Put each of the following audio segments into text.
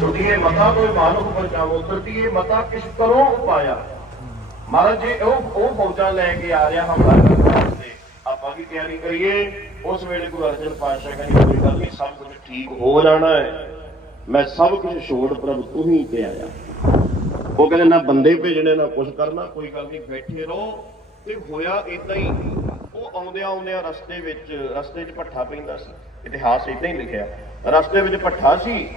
ਤ੍ਰਿਤੀਏ ਮਤਾ ਕੋਈ ਮਾਨੁਖ ਬਚਾਵੋ ਤ੍ਰਿਤੀਏ ਮਤਾ ਕਿਸ ਕਰੋ ਉਪਾਇਆ ਮਹਾਰਾਜ ਜੀ ਉਹ ਉਹ ਫੌਜਾਂ ਲੈ ਕੇ ਆ ਰਿਹਾ ਹਮਲਾ ਕਰਨ ਵਾਸਤੇ ਆਪਾਂ ਤਿਆਰੀ ਕਰੀਏ, ਉਸ ਵੇਲੇ ਗੁਰੂ ਅਰਜਨ ਪਾਤਸ਼ਾਹ ਕਹਿੰਦੇ, ਕੋਈ ਗੱਲ ਨਹੀਂ, ਸਭ ਕੁਝ ਠੀਕ ਹੋ ਜਾਣਾ ਹੈ। ਮੈਂ ਸਭ ਕੁਝ ਛੋੜ ਪ੍ਰਭ ਤੂੰ ਹੀ ਤੇ ਆਇਆ। ਉਹ ਕਹਿੰਦੇ, ਨਾ ਬੰਦੇ ਭੇਜਣੇ, ਨਾ ਕੁਝ ਕਰਨਾ, ਕੋਈ ਗੱਲ ਨਹੀਂ, ਬੈਠੇ ਰਹੋ। ਤੇ ਹੋਇਆ ਇਦਾਂ ਹੀ। ਉਹ ਆਉਂਦਿਆਂ ਆਉਂਦਿਆਂ ਰਸਤੇ ਵਿੱਚ, ਰਸਤੇ 'ਚ ਭੱਠਾ ਪੈਂਦਾ ਸੀ। ਇਤਿਹਾਸ ਇਦਾਂ ਹੀ ਲਿਖਿਆ। ਰਸਤੇ ਵਿੱਚ ਭੱਠਾ ਸੀ,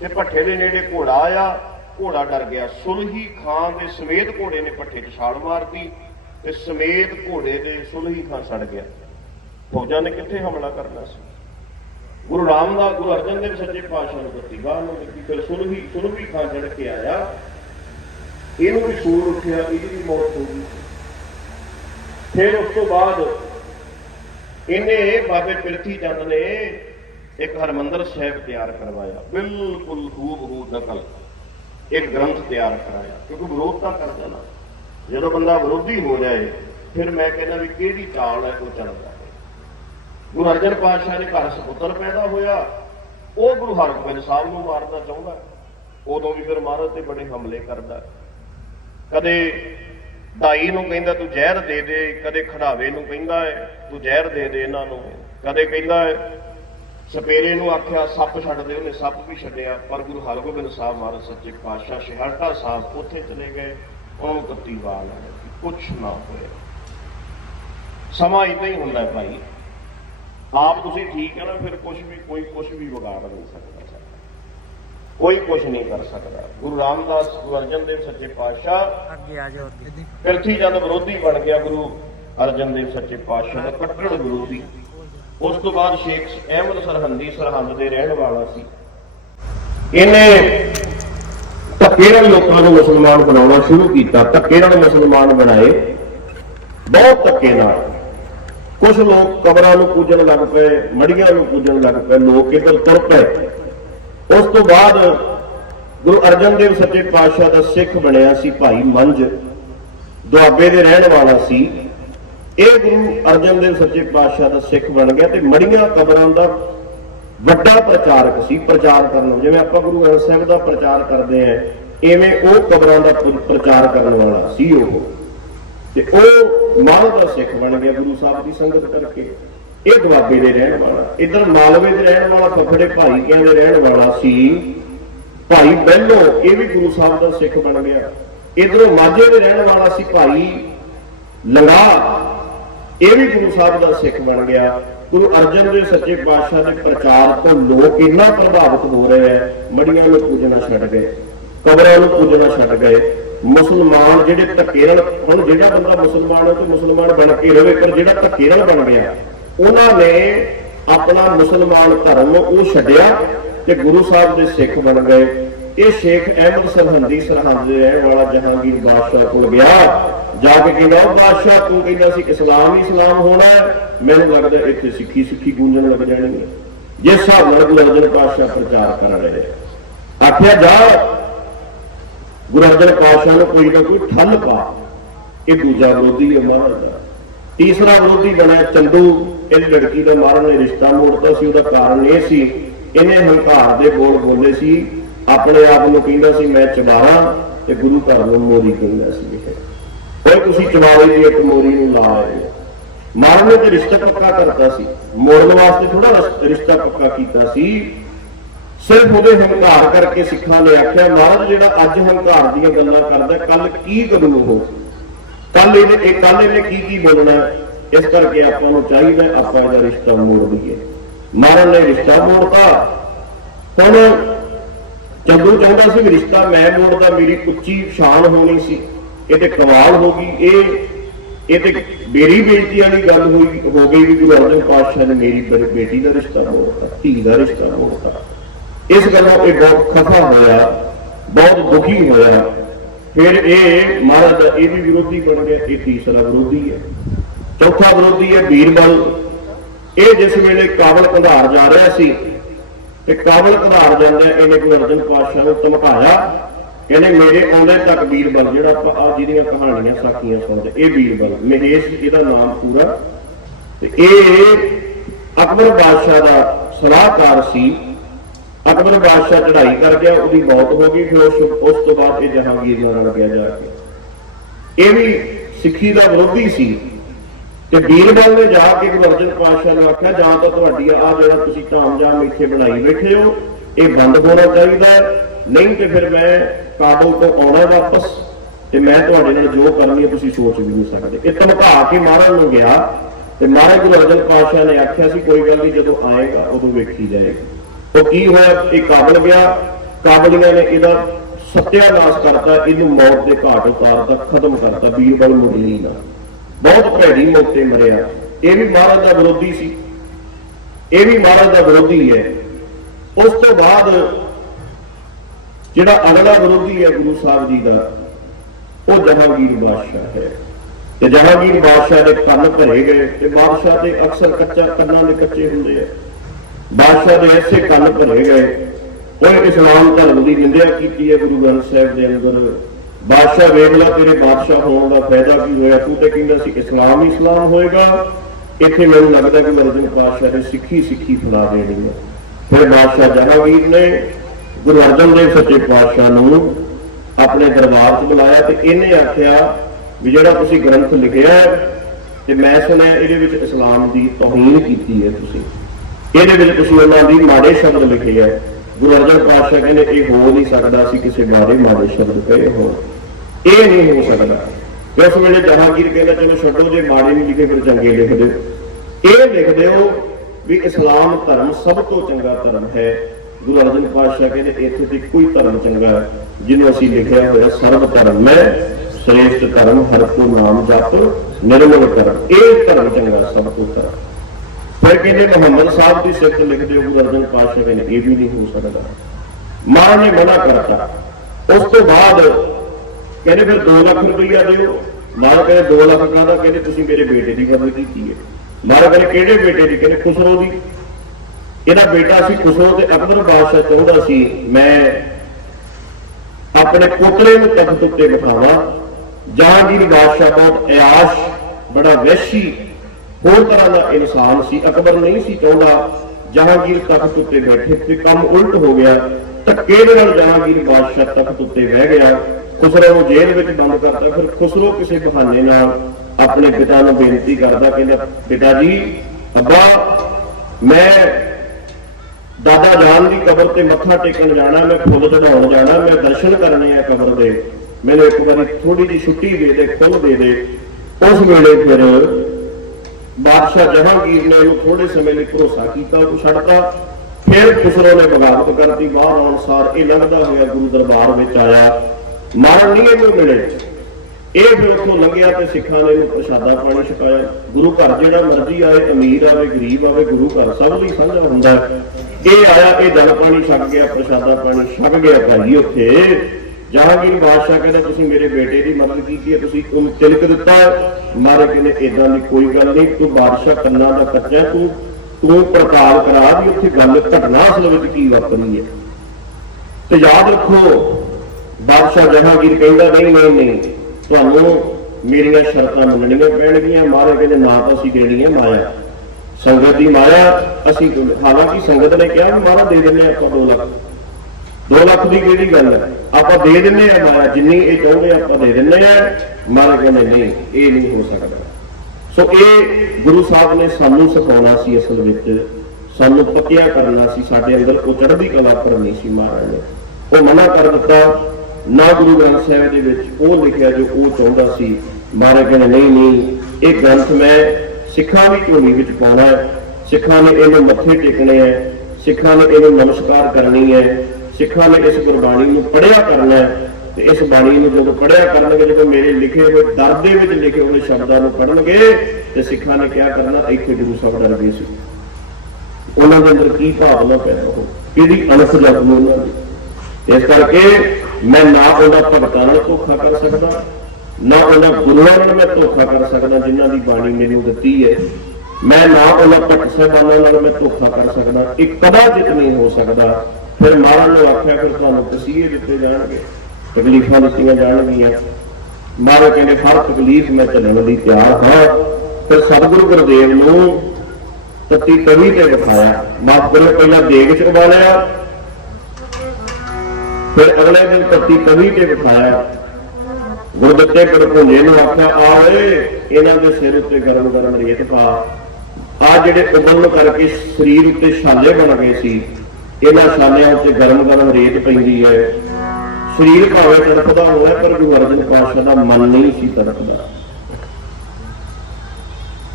ਤੇ ਭੱਠੇ ਦੇ ਨੇੜੇ ਘੋੜਾ ਆਇਆ। ਘੋੜਾ ਡਰ ਗਿਆ। ਸੁਲਹੀ ਖਾਨ ਦੇ ਸਮੇਤ ਘੋੜੇ ਨੇ ਭੱਠੇ 'ਚ ਛਾਲ ਮਾਰਤੀ। ਤੇ ਸਮੇਤ ਘੋੜੇ ਦੇ ਸੁਲਹੀ ਖਾਨ ਸੜ ਗਿਆ। ਫੌਜਾਂ ਨੇ ਕਿੱਥੇ ਹਮਲਾ ਕਰਨਾ ਸੀ? ਗੁਰੂ ਰਾਮਦਾਸ, ਗੁਰੂ ਅਰਜਨ ਦੇਵ ਸੱਚੇ ਪਾਤਸ਼ਾਹ ਨੂੰ ਦਿੱਤੀ ਬਾਹਰ ਨੂੰ, ਦਿੱਤੀ ਫਿਰ ਸੁਲਹੀ ਸੁਲਹੀ ਖਾਨ ਚੜ ਕੇ ਆਇਆ, ਇਹਨੂੰ ਵੀ ਸੂਰ ਉੱਠਿਆ, ਇਹਦੀ ਵੀ ਮੌਤ ਹੋ ਗਈ। ਫਿਰ ਉਸ ਤੋਂ ਬਾਅਦ ਇਹਨੇ ਬਾਬੇ ਪਿਰਥੀ ਚੰਦ ਨੇ ਇੱਕ ਹਰਮੰਦਰ ਸਾਹਿਬ ਤਿਆਰ ਕਰਵਾਇਆ। ਬਿਲਕੁਲ ਹੂਬਹੂ ਨਕਲ ਇੱਕ ਗ੍ਰੰਥ ਤਿਆਰ ਕਰਾਇਆ, ਕਿਉਂਕਿ ਵਿਰੋਧ ਤਾਂ ਕਰ ਦੇਣਾ ਜਦੋਂ ਬੰਦਾ ਵਿਰੋਧੀ ਹੋ ਜਾਏ, ਫਿਰ ਮੈਂ ਕਹਿੰਦਾ ਵੀ ਕਿਹੜੀ ਚਾਲ ਹੈ, ਉਹ ਚੱਲਦਾ। ਗੁਰੂ ਅਰਜਨ ਪਾਤਸ਼ਾਹ ਦੇ ਘਰ ਸਪੁੱਤਰ ਪੈਦਾ ਹੋਇਆ। ਉਹ ਗੁਰੂ ਹਰਗੋਬਿੰਦ ਸਾਹਿਬ ਨੂੰ ਮਾਰਨਾ ਚਾਹੁੰਦਾ ਉਦੋਂ ਵੀ ਫਿਰ ਮਹਾਰਾਜ ਤੇ ਬੜੇ ਹਮਲੇ ਕਰਦਾ ਕਦੇ ਢਾਈ ਨੂੰ ਕਹਿੰਦਾ, ਤੂੰ ਜ਼ਹਿਰ ਦੇ ਦੇ। ਕਦੇ ਖੜਾਵੇ ਨੂੰ ਕਹਿੰਦਾ ਹੈ, ਤੂੰ ਜ਼ਹਿਰ ਦੇ ਦੇ ਇਹਨਾਂ ਨੂੰ। ਕਦੇ ਕਹਿੰਦਾ ਹੈ, ਸਪੇਰੇ ਨੂੰ ਆਖਿਆ, ਸੱਪ ਛੱਡ ਦੇ, ਉਹਨੇ ਸੱਪ ਵੀ ਛੱਡਿਆ। ਪਰ ਗੁਰੂ ਹਰਗੋਬਿੰਦ ਸਾਹਿਬ ਮਹਾਰਾਜ ਸੱਚੇ ਪਾਤਸ਼ਾਹ ਸ਼ਹਿਰਟਾ ਸਾਹਿਬ ਉੱਥੇ ਚਲੇ ਗਏ। ਉਹਨੂੰ ਕੱਤੀ ਵਾਲ ਆਇਆ ਕੁਛ ਨਾ ਹੋਇਆ। ਸਮਾਂ ਇਦਾਂ ਹੀ ਹੁੰਦਾ ਭਾਈ। ਆਪ ਤੁਸੀਂ ਠੀਕ ਹੈ ਨਾ ਫਿਰ ਕੁਝ ਵੀ ਕੋਈ ਕੁਝ ਵੀ ਵਿਗਾੜ ਨਹੀਂ ਸਕਦਾ। ਕੋਈ ਕੁਝ ਨਹੀਂ ਕਰ ਸਕਦਾ। ਗੁਰੂ ਰਾਮਦਾਸ ਗੁਰੂ ਅਰਜਨ ਦੇਵ ਸੱਚੇ ਪਾਤਸ਼ਾਹ ਅੱਗੇ ਆ ਜਾਓ ਪਿਰਥੀ ਜਦ ਵਿਰੋਧੀ ਬਣ ਗਿਆ ਗੁਰੂ ਅਰਜਨ ਦੇਵ ਸੱਚੇ ਪਾਤਸ਼ਾਹ ਦਾ ਕੱਟੜ ਵਿਰੋਧੀ। ਉਸ ਤੋਂ ਬਾਅਦ ਸ਼ੇਖ ਅਹਿਮਦ ਸਰਹੰਦੀ ਸਰਹੰਦ ਦੇ ਰਹਿਣ ਵਾਲਾ ਸੀ। ਇਹਨੇ ਧੱਕੇ ਨਾਲ ਲੋਕਾਂ ਨੂੰ ਮੁਸਲਮਾਨ ਬਣਾਉਣਾ ਸ਼ੁਰੂ ਕੀਤਾ। ਧੱਕੇ ਨਾਲ ਮੁਸਲਮਾਨ ਬਣਾਏ। ਬਹੁਤ ਧੱਕੇ ਨਾਲ। ਕੁਝ ਲੋਕ ਕਬਰਾਂ ਨੂੰ ਪੂਜਣ ਲੱਗ ਪਏ, ਮੜੀਆਂ ਨੂੰ ਪੂਜਣ ਲੱਗ ਪਏ, ਲੋਕ ਇੱਧਰ ਤੁਰ ਪਏ। ਉਸ ਤੋਂ ਬਾਅਦ ਗੁਰੂ ਅਰਜਨ ਦੇਵ ਸੱਚੇ ਪਾਤਸ਼ਾਹ ਦਾ ਸਿੱਖ ਬਣਿਆ ਸੀ ਭਾਈ ਮੰਜ। ਦੁਆਬੇ ਦੇ ਰਹਿਣ ਵਾਲਾ ਸੀ। ਇਹ ਗੁਰੂ ਅਰਜਨ ਦੇਵ ਸੱਚੇ ਪਾਤਸ਼ਾਹ ਦਾ ਸਿੱਖ ਬਣ ਗਿਆ ਤੇ ਮੜੀਆਂ ਕਬਰਾਂ ਦਾ ਵੱਡਾ ਪ੍ਰਚਾਰਕ ਸੀ, ਪ੍ਰਚਾਰ ਕਰਨ ਜਿਵੇਂ ਆਪਾਂ ਗੁਰੂ ਗ੍ਰੰਥ ਸਾਹਿਬ ਦਾ ਪ੍ਰਚਾਰ ਕਰਦੇ ਆਂ ਐਵੇਂ ਉਹ ਕਬਰਾਂ ਦਾ ਪ੍ਰਚਾਰ ਕਰਨ ਵਾਲਾ ਸੀ ਉਹ। ਤੇ ਉਹ ਮਾਲ ਦਾ ਸਿੱਖ ਬਣ ਗਿਆ, ਗੁਰੂ ਸਾਹਿਬ ਦੀ ਸੰਗਤ ਕਰਕੇ। ਇਹ ਦੁਆਬੇ ਦੇ ਰਹਿਣ ਵਾਲਾ, ਇਧਰ ਮਾਲਵੇ ਦੇ ਰਹਿਣ ਵਾਲਾ, ਫਫੜੇ ਭਾਈ ਕਹਿੰਦੇ ਰਹਿਣ ਵਾਲਾ ਸੀ। ਭਾਈ ਬੈਲੋ, ਇਹ ਵੀ ਗੁਰੂ ਸਾਹਿਬ ਦਾ ਸਿੱਖ ਬਣ ਗਿਆ। ਇਧਰੋਂ ਮਾਝੇ ਦੇ ਰਹਿਣ ਵਾਲਾ ਸੀ ਭਾਈ ਲੰਗਾ ਇਹ ਵੀ ਗੁਰੂ ਸਾਹਿਬ ਦਾ ਸਿੱਖ ਬਣ ਗਿਆ। ਗੁਰੂ ਅਰਜਨ ਦੇਵ ਸੱਚੇ ਪਾਤਸ਼ਾਹ ਦੇ ਪ੍ਰਚਾਰ ਤੋਂ ਲੋਕ ਇੰਨਾ ਪ੍ਰਭਾਵਿਤ ਹੋ ਰਹੇ ਆ, ਮੜੀਆਂ ਨੂੰ ਪੂਜਣਾ ਛੱਡ ਗਏ, ਕਬਰਾਂ ਨੂੰ ਪੂਜਣਾ ਛੱਡ ਗਏ। ਮੁਸਲਮਾਨ ਜਿਹੜੇ ਧੱਕੇ ਨਾਲ ਹੁਣ ਜਿਹੜਾ ਬੰਦਾ ਮੁਸਲਮਾਨ ਹੈ ਤੇ ਮੁਸਲਮਾਨ ਬਣ ਕੇ ਰਹੇ ਪਰ ਜਿਹੜਾ ਧੱਕੇ ਨਾਲ ਬਣ ਗਿਆ, ਉਹਨਾਂ ਨੇ ਆਪਣਾ ਮੁਸਲਮਾਨ ਧਰਮ ਉਹ ਛੱਡਿਆ ਤੇ ਗੁਰੂ ਸਾਹਿਬ ਦੇ ਸਿੱਖ ਬਣ ਗਏ। ਇਹ ਸ਼ੇਖ ਅਹਿਮਦ ਸਰਹੰਦੀ ਸਰਹੰਦ ਰਹਿਣ ਵਾਲਾ ਜਹਾਂਗੀਰ ਬਾਦਸ਼ਾਹ ਕੋਲ ਗਿਆ। ਜਾ ਕੇ ਕਹਿੰਦਾ, ਉਹ ਬਾਦਸ਼ਾਹ, ਤੂੰ ਕਹਿੰਦਾ ਸੀ ਇਸਲਾਮ ਹੀ ਇਸਲਾਮ ਹੋਣਾ ਮੈਨੂੰ ਲੱਗਦਾ ਇੱਥੇ ਸਿੱਖੀ ਸਿੱਖੀ ਗੂੰਜਣ ਲੱਗ ਜਾਣੀ ਹੈ। ਜਿਸ ਹਿਸਾਬ ਨਾਲ ਗੁਰੂ ਅਰਜਨ ਪਾਤਸ਼ਾਹ ਪ੍ਰਚਾਰ ਕਰ ਰਹੇ ਆਖਿਆ, ਜਾ ਗੁਰੂ ਅਰਜਨ ਪਾਤਸ਼ਾਹ ਨੂੰ ਕੋਈ ਨਾ ਕੋਈ ਠੱਲ ਪਾ ਇਹ ਦੂਜਾ ਵਿਰੋਧੀ ਹੈ ਮਹਾਰਾਜ ਦਾ। ਤੀਸਰਾ ਵਿਰੋਧੀ ਬਣਿਆ ਚੰਦੂ। ਇਹ ਲੜਕੀ ਦਾ ਮਾਰਨ ਨੇ ਰਿਸ਼ਤਾ ਮੋੜਤਾ ਸੀ, ਉਹਦਾ ਕਾਰਨ ਇਹ ਸੀ, ਇਹਨੇ ਹੰਕਾਰ ਦੇ ਬੋਲ ਬੋਲੇ ਸੀ। ਆਪਣੇ ਆਪ ਨੂੰ ਕਹਿੰਦਾ ਸੀ, ਮੈਂ ਚਬਾਰਾ ਤੇ ਗੁਰੂ ਘਰ ਨੂੰ ਮੋਰੀ ਕਹਿੰਦਾ ਸੀ। ਇਹ ਕੋਈ ਤੁਸੀਂ ਚਬਾਰੇ ਦੀ ਇੱਕ ਮੋਰੀ ਨੂੰ ਲਾ ਆਏ ਹੋ। ਮਾਰਨ ਨੇ ਰਿਸ਼ਤਾ ਪੱਕਾ ਕਰਤਾ ਸੀ। ਮੋੜਨ ਵਾਸਤੇ ਥੋੜਾ ਰਿਸ਼ਤਾ ਪੱਕਾ ਕੀਤਾ ਸੀ। ਸਿਰਫ ਉਹਦੇ ਹੰਕਾਰ ਕਰਕੇ ਸਿੱਖਾਂ ਨੇ ਆਖਿਆ, ਮਹਾਰਾਜ, ਜਿਹੜਾ ਅੱਜ ਹੰਕਾਰ ਦੀਆਂ ਗੱਲਾਂ ਕਰਦਾ ਕੱਲ ਕੀ ਕਰੂ ਉਹ ਕੱਲ ਇਹਨੇ, ਇਹ ਕੱਲ ਇਹਨੇ ਕੀ ਕੀ ਬੋਲਣਾ? ਇਸ ਕਰਕੇ ਆਪਾਂ ਨੂੰ ਚਾਹੀਦਾ, ਆਪਾਂ ਇਹਦਾ ਰਿਸ਼ਤਾ ਮੋੜ ਦਈਏ ਮਹਾਰਾਜ ਨੇ ਰਿਸ਼ਤਾ ਮੋੜਤਾ। ਹੁਣ ਜਦੋਂ ਚਾਹੁੰਦਾ ਸੀ ਵੀ ਰਿਸ਼ਤਾ ਮੈਂ ਮੋੜਦਾ, ਮੇਰੀ ਉੱਚੀ ਸ਼ਾਨ ਹੋਣੀ ਸੀ, ਇਹ ਤੇ ਕਮਾਲ ਹੋ ਗਈ। ਇਹ ਇਹ ਤੇ ਮੇਰੀ ਬੇਇੱਜ਼ਤੀ ਵਾਲੀ ਗੱਲ ਹੋਈ, ਹੋ ਗਈ ਵੀ ਗੁਰੂ ਅਰਜਨ ਪਾਤਸ਼ਾਹ ਨੇ ਮੇਰੀ ਬੇ- ਬੇਟੀ ਦਾ ਰਿਸ਼ਤਾ ਮੋੜਤਾ, ਧੀ ਦਾ ਰਿਸ਼ਤਾ ਮੋੜਤਾ। ਇਸ ਗੱਲੋਂ ਇਹ ਬਹੁਤ ਖਫਾ ਹੋਇਆ, ਬਹੁਤ ਦੁਖੀ ਹੋਇਆ। ਫਿਰ ਇਹ ਮਹਾਰਾਜ ਦਾ ਇਹ ਵੀ ਵਿਰੋਧੀ ਬਣ ਗਿਆ ਇਹ ਤੀਸਰਾ ਵਿਰੋਧੀ ਹੈ। ਚੌਥਾ ਵਿਰੋਧੀ ਹੈ ਬੀਰਬਲ। ਇਹ ਜਿਸ ਵੇਲੇ ਕਾਬਲ ਕੰਧਾਰ ਜਾ ਰਿਹਾ ਸੀ, ਤੇ ਕਾਬਲ ਕੰਧਾਰ ਜਾਂਦਾ, ਇਹਨੇ ਗੁਰੂ ਅਰਜਨ ਪਾਤਸ਼ਾਹ ਨੂੰ ਧਮਕਾਇਆ। ਕਹਿੰਦੇ ਮੇਰੇ ਆਉਂਦੇ ਤੱਕ ਬੀਰਬਲ, ਜਿਹੜਾ ਆਪਾਂ ਆ ਜਿਹਦੀਆਂ ਕਹਾਣੀਆਂ ਸਾਖੀਆਂ ਸੁਣਦੇ, ਇਹ ਬੀਰਬਲ, ਮਹੇਸ਼ ਇਹਦਾ ਨਾਮ ਪੂਰਾ। ਤੇ ਇਹ ਅਕਬਰ ਬਾਦਸ਼ਾਹ ਦਾ ਸਲਾਹਕਾਰ ਸੀ। ਅਕਬਰ ਬਾਦਸ਼ਾਹ ਚੜ੍ਹਾਈ ਕਰ ਗਿਆ, ਉਹਦੀ ਮੌਤ ਹੋ ਗਈ, ਫਿਰ ਉਸ ਤੋਂ ਬਾਅਦ ਇਹ ਜਹਾਂਗੀਰ ਨਾਲ ਰਲ ਗਿਆ ਜਾ ਕੇ। ਇਹ ਵੀ ਸਿੱਖੀ ਦਾ ਵਿਰੋਧੀ ਸੀ। ਤੇ ਬੀਰਬਲ ਨੇ ਜਾ ਕੇ ਗੁਰੂ ਅਰਜਨ ਪਾਤਸ਼ਾਹ ਨੂੰ ਆਖਿਆ, ਜਾਂ ਤਾਂ ਤੁਹਾਡੀ ਆ ਜਿਹੜਾ ਤੁਸੀਂ ਧਾਮ-ਜਾਮ ਇੱਥੇ ਬਣਾਈ ਬੈਠੇ ਹੋ, ਇਹ ਬੰਦ ਹੋਣਾ ਚਾਹੀਦਾ। ਨਹੀਂ ਤੇ ਫਿਰ ਮੈਂ ਕਾਬਲ ਤੋਂ ਆਉਣਾ ਵਾਪਸ, ਤੇ ਮੈਂ ਤੁਹਾਡੇ ਨਾਲ ਜੋ ਕਰਨੀ ਹੈ ਤੁਸੀਂ ਸੋਚ ਵੀ ਨਹੀਂ ਸਕਦੇ। ਇਹ ਧਮਕਾ ਕੇ ਮਹਾਰਾਜ ਨੂੰ ਗਿਆ, ਤੇ ਮਹਾਰਾਜ ਗੁਰੂ ਅਰਜਨ ਪਾਤਸ਼ਾਹ ਨੇ ਆਖਿਆ ਸੀ, ਕੋਈ ਗੱਲ ਨਹੀਂ, ਜਦੋਂ ਆਏਗਾ ਉਦੋਂ ਵੇਖੀ ਜਾਏਗਾ। ਉਹ ਕੀ ਹੋਇਆ? ਇਹ ਕਾਬਲ ਗਿਆ। ਕਾਬਲੀਆਂ ਨੇ ਇਹਦਾ ਸਤਿਆਨਾਸ਼ ਕਰਤਾ। ਇਹਨੂੰ ਮੌਤ ਦੇ ਘਾਟ ਉਤਾਰਤਾ ਖਤਮ ਕਰਤਾ। ਬੀਰਬਲ ਮੁਗਲੀ ਨਾਲ। ਬਹੁਤ ਭੈੜੀ ਮੌਤ ਤੇ ਮਰਿਆ। ਇਹ ਵੀ ਮਹਾਰਾਜ ਦਾ ਵਿਰੋਧੀ ਸੀ। ਇਹ ਵੀ ਮਹਾਰਾਜ ਦਾ ਵਿਰੋਧੀ ਹੈ। ਉਸ ਤੋਂ ਬਾਅਦ ਜਿਹੜਾ ਅਗਲਾ ਵਿਰੋਧੀ ਹੈ ਗੁਰੂ ਸਾਹਿਬ ਜੀ ਦਾ, ਉਹ ਜਹਾਂਗੀਰ ਬਾਦਸ਼ਾਹ ਹੈ। ਤੇ ਜਹਾਂਗੀਰ ਬਾਦਸ਼ਾਹ ਦੇ ਕੰਨ ਭਰੇ ਗਏ ਤੇ ਬਾਦਸ਼ਾਹ ਦੇ ਅਕਸਰ ਕੱਚਾ ਕੰਨਾਂ ਦੇ ਕੱਚੇ ਹੁੰਦੇ ਆ। ਬਾਦਸ਼ਾਹ ਦੇ ਐਸੇ ਕੰਨ ਭਰੇ ਗਏ। ਉਹ ਇਸਲਾਮ ਧਰਮ ਦੀ ਨਿੰਦਿਆ ਕੀਤੀ ਹੈ, ਗੁਰੂ ਗ੍ਰੰਥ ਸਾਹਿਬ ਦੇ ਅੰਦਰ। ਬਾਦਸ਼ਾਹ ਵੇਖ ਲਾ, ਤੇਰੇ ਬਾਦਸ਼ਾਹ ਹੋਣ ਦਾ ਫਾਇਦਾ ਕੀ ਹੋਇਆ? ਤੂੰ ਤੇ ਕਹਿੰਦਾ ਸੀ, ਇਸਲਾਮ ਹੀ ਇਸਲਾਮ ਹੋਏਗਾ। ਇੱਥੇ ਮੈਨੂੰ ਲੱਗਦਾ ਕਿ ਮਰਦਨ ਪਾਤਸ਼ਾਹ ਨੇ ਸਿੱਖੀ ਸਿੱਖੀ ਫਲਾ ਦੇਣੀ ਹੈ। ਫਿਰ ਬਾਦਸ਼ਾਹ ਜਹਾਂਗੀਰ ਨੇ ਗੁਰੂ ਅਰਜਨ ਦੇਵ ਸੱਚੇ ਪਾਤਸ਼ਾਹ ਨੂੰ ਆਪਣੇ ਦਰਬਾਰ 'ਚ ਬੁਲਾਇਆ ਤੇ ਇਹਨੇ ਆਖਿਆ ਵੀ ਜਿਹੜਾ ਤੁਸੀਂ ਗ੍ਰੰਥ ਲਿਖਿਆ ਤੇ ਮੈਂ ਸੁਣਿਆ ਇਹਦੇ ਵਿੱਚ ਇਸਲਾਮ ਦੀ ਤੋਹੀਨ ਕੀਤੀ ਹੈ ਤੁਸੀਂ। ਇਹਦੇ ਵਿੱਚ ਤੁਸੀਂ ਉਹਨਾਂ ਦੀ ਮਾੜੇ ਸ਼ਬਦ ਲਿਖੇ ਹੈ ਗੁਰੂ ਅਰਜਨ ਪਾਤਸ਼ਾਹ ਕਹਿੰਦੇ ਇਹ ਹੋ ਨਹੀਂ ਸਕਦਾ ਸੀ ਕਿਸੇ ਬਾਰੇ ਮਾੜੇ ਸ਼ਬਦ ਕਹੇ ਹੋ। ਇਹ ਨਹੀਂ ਹੋ ਸਕਦਾ। ਉਸ ਵੇਲੇ ਜਹਾਂਗੀਰ ਕਹਿੰਦਾ, ਚਲੋ ਛੱਡੋ ਜੇ ਮਾੜੇ ਨਹੀਂ ਲਿਖੇ, ਫਿਰ ਚੰਗੇ ਲਿਖ ਦਿਓ ਇਹ ਲਿਖ ਦਿਓ ਵੀ ਇਸਲਾਮ ਧਰਮ ਸਭ ਤੋਂ ਚੰਗਾ ਧਰਮ ਹੈ। ਗੁਰੂ ਅਰਜਨ ਪਾਤਸ਼ਾਹ ਕਹਿੰਦੇ, ਇੱਥੇ ਤੇ ਕੋਈ ਧਰਮ ਚੰਗਾ ਜਿਹਨੂੰ ਅਸੀਂ ਲਿਖਿਆ ਹੋਇਆ ਸਰਬ ਧਰਮ ਹੈ, ਸ੍ਰੇਸ਼ਟ ਧਰਮ ਹਰ ਕੋ ਨਾਮ ਜਪ, ਨਿਰਮਲ ਧਰਮ। ਇਹ ਧਰਮ ਚੰਗਾ ਸਭ ਤੋਂ ਧਰਮ। ਫਿਰ ਕਹਿੰਦੇ ਮੁਹੰਮਦ ਸਾਹਿਬ ਦੀ ਸਿਫਤ ਲਿਖਦੇ ਹੋ ਗੁਰੂ ਅਰਜਨ ਪਾਤਸ਼ਾਹ ਕਹਿੰਦੇ ਇਹ ਵੀ ਨਹੀਂ ਹੋ ਸਕਦਾ। ਮਾਂ ਨੇ ਮਨਾ ਕਰਤਾ। ਉਸ ਤੋਂ ਬਾਅਦ ਕਹਿੰਦੇ ਫਿਰ 2 ਲੱਖ ਰੁਪਈਆ ਦਿਓ। ਮਾਂ ਕਹਿੰਦੇ 2 ਲੱਖ ਕਾਹਦਾ? ਕਹਿੰਦੇ ਤੁਸੀਂ ਮੇਰੇ ਬੇਟੇ ਦੀ ਗੱਲ ਕੀਤੀ ਹੈ। ਮਾਂ ਕਹਿੰਦੇ ਕਿਹੜੇ ਬੇਟੇ ਦੀ? ਕਹਿੰਦੇ ਖੁਸਰੋ ਦੀ। ਇਹਦਾ ਬੇਟਾ ਸੀ ਖੁਸਰੋ ਤੇ ਅਕਬਰ ਬਾਦਸ਼ਾਹ ਚਾਹੁੰਦਾ ਸੀ। ਮੈਂ ਆਪਣੇ ਪੁੱਤਰੇ ਨੂੰ ਤਖਤ ਉੱਤੇ ਬਿਠਾਵਾਂ। ਜਹਾਂਗੀਰ ਬਾਦਸ਼ਾਹ ਬਹੁਤ ਇਆਸ਼ ਬੜਾ ਵੈਸ਼ੀ ਹੋਰ ਤਰ੍ਹਾਂ ਦਾ ਇਨਸਾਨ ਸੀ, ਅਕਬਰ ਨਹੀਂ ਸੀ ਚਾਹੁੰਦਾ ਜਹਾਂਗੀਰ ਤਖਤ ਉੱਤੇ ਬੈਠੇ, ਤੇ ਕੰਮ ਉਲਟ ਹੋ ਗਿਆ। ਧੱਕੇ ਦੇ ਨਾਲ ਜਹਾਂਗੀਰ ਬਾਦਸ਼ਾਹ ਤਖਤ ਉੱਤੇ ਬਹਿ ਗਿਆ। ਖੁਸਰੋ ਨੂੰ ਜੇਲ੍ਹ ਵਿੱਚ ਬੰਦ ਕਰਤਾ। ਫਿਰ ਖੁਸਰੋ ਕਿਸੇ ਬਹਾਨੇ ਨਾਲ ਆਪਣੇ ਪਿਤਾ ਨੂੰ ਬੇਨਤੀ ਕਰਦਾ, ਕਹਿੰਦਾ, ਪਿਤਾ ਜੀ, ਅੱਬਾ, ਮੈਂ ਦਾਦਾ ਜਾਨ ਦੀ ਕਬਰ ਤੇ ਮੱਥਾ ਟੇਕਣ ਜਾਣਾ, ਮੈਂ ਫੁੱਲ ਚੜਾਉਣ ਜਾਣਾ, ਮੈਂ ਦਰਸ਼ਨ ਕਰਨੇ ਆ ਕਬਰ ਦੇ। ਮੈਨੂੰ ਇੱਕ ਵਾਰੀ ਥੋੜੀ ਜਿਹੀ ਛੁੱਟੀ ਦੇ ਦੇ ਖੁੱਲ ਦੇ ਦੇ। ਉਸ ਵੇਲੇ ਫਿਰ ਬਾਦਸ਼ਾਹ ਜਹਾਂਗੀਰ ਨੇ ਉਹਨੂੰ ਥੋੜੇ ਸਮੇਂ ਲਈ ਭਰੋਸਾ ਕੀਤਾ, ਉਹ ਛੱਡਤਾ ਫਿਰ ਖੁਸਰੋ ਨੇ ਬਗਾਵਤ ਕਰਤੀ ਬਾਹਰ ਆਉਣ ਇਹ ਲੰਘਦਾ ਹੋਇਆ ਗੁਰੂ ਦਰਬਾਰ ਵਿੱਚ ਆਇਆ। ਮਾਰਨ ਨਹੀਂ ਇਹਨੂੰ ਮਿਲੇ। ਇਹ ਫਿਰ ਉੱਥੋਂ ਲੰਘਿਆ ਤੇ ਸਿੱਖਾਂ ਨੇ ਇਹਨੂੰ ਪ੍ਰਸ਼ਾਦਾ ਪਾਣੀ ਛਕਾਇਆ। ਗੁਰੂ ਘਰ ਜਿਹੜਾ ਮਰਜ਼ੀ ਆਏ, ਅਮੀਰ ਆਵੇ, ਗਰੀਬ ਆਵੇ, ਗੁਰੂ ਘਰ ਸਭ ਲਈ ਸਾਂਝਾ ਹੁੰਦਾ। ਇਹ ਆਇਆ, ਇਹ ਜਲ ਪਾਣੀ ਛਕ ਗਿਆ, ਪ੍ਰਸ਼ਾਦਾ ਪਾਣੀ ਛਕ ਗਿਆ ਭਾਈ ਉੱਥੇ। ਜਹਾਂਗੀਰ ਬਾਦਸ਼ਾਹ ਕਹਿੰਦਾ ਤੁਸੀਂ ਮੇਰੇ ਬੇਟੇ ਦੀ ਮਦਦ ਕੀਤੀ ਹੈ ਤੁਸੀਂ ਉਹਨੂੰ ਤਿਲਕ ਦਿੱਤਾ ਮਾਰੇ ਕਹਿੰਦੇ ਇਦਾਂ ਦੀ ਕੋਈ ਗੱਲ ਨਹੀਂ ਤੂੰ ਬਾਦਸ਼ਾਹ ਕੰਨਾਂ ਦਾ ਕੱਚਾ ਹੈ, ਤੂੰ ਤੂੰ ਪ੍ਰਕਾਲ ਕਰਾ ਵੀ ਉੱਥੇ ਗੱਲ ਘਟਨਾ ਅਸਲ ਵਿੱਚ ਕੀ ਵਾਪਰੀ ਹੈ। ਤੇ ਯਾਦ ਰੱਖੋ ਬਾਦਸ਼ਾਹ ਜਹਾਂਗੀਰ ਕਹਿੰਦਾ ਨਹੀਂ ਨਹੀਂ ਨਹੀਂ ਤੁਹਾਨੂੰ ਮੇਰੀਆਂ ਸ਼ਰਤਾਂ ਮੰਨਣੀਆਂ ਪੈਣਗੀਆਂ। ਮਾਰੇ ਕਹਿੰਦੇ ਨਾ ਤਾਂ ਅਸੀਂ ਦੇਣੀ ਹੈ ਮਾਇਆ। ਸੰਗਤ ਦੀ ਮਾਇਆ ਅਸੀਂ ਹਾਲਾਂਕਿ ਸੰਗਤ ਨੇ ਕਿਹਾ ਵੀ ਮਾਰਾ ਦੇ ਦਿੰਦੇ ਹਾਂ ਆਪਾਂ 2 ਲੱਖ। 2 ਲੱਖ ਦੀ ਕਿਹੜੀ ਗੱਲ ਹੈ? ਆਪਾਂ ਦੇ ਦਿੰਦੇ ਆ ਮਹਾਰਾਜ ਜਿੰਨੀ ਇਹ ਚਾਹੁੰਦੇ ਆ ਆਪਾਂ ਦੇ ਦਿੰਦੇ ਆ ਮਹਾਰਾਜ ਕਹਿੰਦੇ ਨਹੀਂ, ਇਹ ਨਹੀਂ ਹੋ ਸਕਦਾ। ਸੋ ਇਹ ਗੁਰੂ ਸਾਹਿਬ ਨੇ ਸਾਨੂੰ ਸਿਖਾਉਣਾ ਸੀ ਅਸਲ ਵਿੱਚ, ਸਾਨੂੰ ਪੱਕਿਆ ਕਰਨਾ ਸੀ, ਸਾਡੇ ਅੰਦਰ ਉਹ ਚੜ੍ਹਦੀ ਕਲਾ ਕਰਨੀ ਸੀ ਮਹਾਰਾਜ ਨੇ ਉਹ ਮਨਾ ਕਰ ਦਿੱਤਾ, ਨਾ ਗੁਰੂ ਗ੍ਰੰਥ ਸਾਹਿਬ ਦੇ ਵਿੱਚ ਉਹ ਲਿਖਿਆ ਜੋ ਉਹ ਚਾਹੁੰਦਾ ਸੀ ਮਹਾਰਾਜ ਕਹਿੰਦੇ ਨਹੀਂ ਨਹੀਂ, ਇਹ ਗ੍ਰੰਥ ਮੈਂ ਸਿੱਖਾਂ ਦੀ ਝੋਲੀ ਵਿੱਚ ਪਾਉਣਾ ਹੈ, ਸਿੱਖਾਂ ਨੇ ਇਹਨੂੰ ਮੱਥੇ ਟੇਕਣੇ ਹੈ, ਸਿੱਖਾਂ ਨੇ ਇਹਨੂੰ ਨਮਸਕਾਰ ਕਰਨੀ ਹੈ ਸਿੱਖਾਂ ਨੇ ਇਸ ਗੁਰਬਾਣੀ ਨੂੰ ਪੜ੍ਹਿਆ ਕਰਨਾ ਹੈ ਤੇ ਇਸ ਬਾਣੀ ਨੂੰ ਜਦੋਂ ਪੜ੍ਹਿਆ ਕਰਨਗੇ, ਜਦੋਂ ਮੇਰੇ ਲਿਖੇ ਹੋਏ ਦਰ ਦੇ ਵਿੱਚ ਲਿਖੇ ਹੋਏ ਸ਼ਬਦਾਂ ਨੂੰ ਪੜ੍ਹਨਗੇ, ਤੇ ਸਿੱਖਾਂ ਨੇ ਕਿਹਾ ਕਰਨਾ? ਇੱਥੇ ਗੁਰੂ ਸਾਹਿਬ ਡਰ ਗਏ ਸੀ। ਉਹਨਾਂ ਦੇ ਅੰਦਰ ਕੀ ਭਾਵਨਾ ਪੈਦਾ ਹੋ ਕਿਹਦੀ ਅਣਖ ਜਗੂ ਉਹਨਾਂ ਦੀ? ਇਸ ਕਰਕੇ ਮੈਂ ਨਾ ਉਹਦਾ ਭਗਤਾਂ ਨਾਲ ਧੋਖਾ ਕਰ ਸਕਦਾ, ਨਾ ਉਹਨਾਂ ਗੁਰੂਆਂ ਨਾਲ ਮੈਂ ਧੋਖਾ ਕਰ ਸਕਦਾ ਜਿਨ੍ਹਾਂ ਦੀ ਬਾਣੀ ਮੈਨੂੰ ਦਿੱਤੀ ਹੈ। ਮੈਂ ਨਾ ਉਹਨਾਂ ਭਗਤ ਸਾਹਿਬਾਨਾਂ ਨਾਲ ਮੈਂ ਧੋਖਾ ਕਰ ਸਕਦਾ ਇਹ ਕਦਾਚਿਤ ਨਹੀਂ ਹੋ ਸਕਦਾ। ਫਿਰ ਮਹਾਰਾਜ ਨੂੰ ਆਖਿਆ ਕਿ ਤੁਹਾਨੂੰ ਤਸੀਹੇ ਦਿੱਤੇ ਜਾਣਗੇ, ਤਕਲੀਫਾਂ ਦਿੱਤੀਆਂ ਜਾਣਗੀਆਂ। ਮਹਾਰਾਜ ਕਹਿੰਦੇ, ਹਰ ਤਕਲੀਫ ਮੈਂ ਚੱਲਣ ਲਈ ਤਿਆਰ ਹਾਂ। ਫਿਰ ਸਤਿਗੁਰੂ ਗੁਰਦੇਵ ਨੂੰ ਤਤੀ ਕਵੀ ਤੇ ਵਿਖਾਇਆ ਮਾਫ ਕਰੋ, ਪਹਿਲਾਂ ਦੇਗ ਚ ਉਬਾਲਿਆ ਫਿਰ ਅਗਲੇ ਦਿਨ ਤਤੀ ਤਵੀ ਤੇ ਵਿਖਾਇਆ ਗੁਰਦੱਤੇ ਕੜਪੁੰਜੇ ਨੂੰ ਆਖਿਆ ਆ ਓਏ ਇਹਨਾਂ ਦੇ ਸਿਰ ਉੱਤੇ ਗਰਮ ਗਰਮ ਰੇਤ ਪਾ। ਆ ਜਿਹੜੇ ਉਬਲਣ ਕਰਕੇ ਸਰੀਰ ਉੱਤੇ ਛਾਲੇ ਬਣ ਗਏ ਸੀ ਇਹਨਾਂ ਛਾਲਿਆਂ ਉੱਤੇ ਗਰਮ ਗਰਮ ਰੇਤ ਪੈਂਦੀ ਹੈ। ਸਰੀਰ ਭਾਵੇਂ ਤੜਫਦਾ ਹੋਵੇ, ਪਰ ਗੁਰੂ ਅਰਜਨ ਪਾਤਸ਼ਾਹ ਦਾ ਮਨ ਨਹੀਂ ਸੀ ਤੜਫਦਾ।